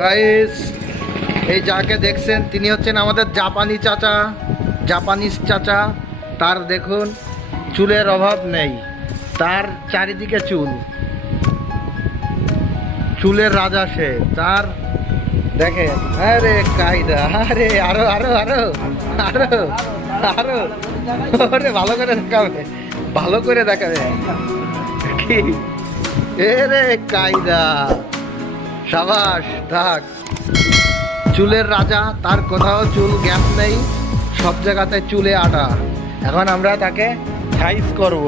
Guys, এই যাকে দেখছেন তিনি হচ্ছেন আমাদের জাপানিজ চাচা। তার দেখুন চুলের অভাব নেই, তার চারিদিকে চুলের রাজা সে। তার দেখেন, আরে কায়দা, আরে আরো আরো আরো আরো আরো আরে ভালো করে দেখাবে কি এরে কায়দা। সাবাস, থাক। চুলের রাজা, তার কোথাও চুল গ্যাপ নেই, সব জায়গাতে চুলে আটা। এখন আমরা তাকে সাইজ করব।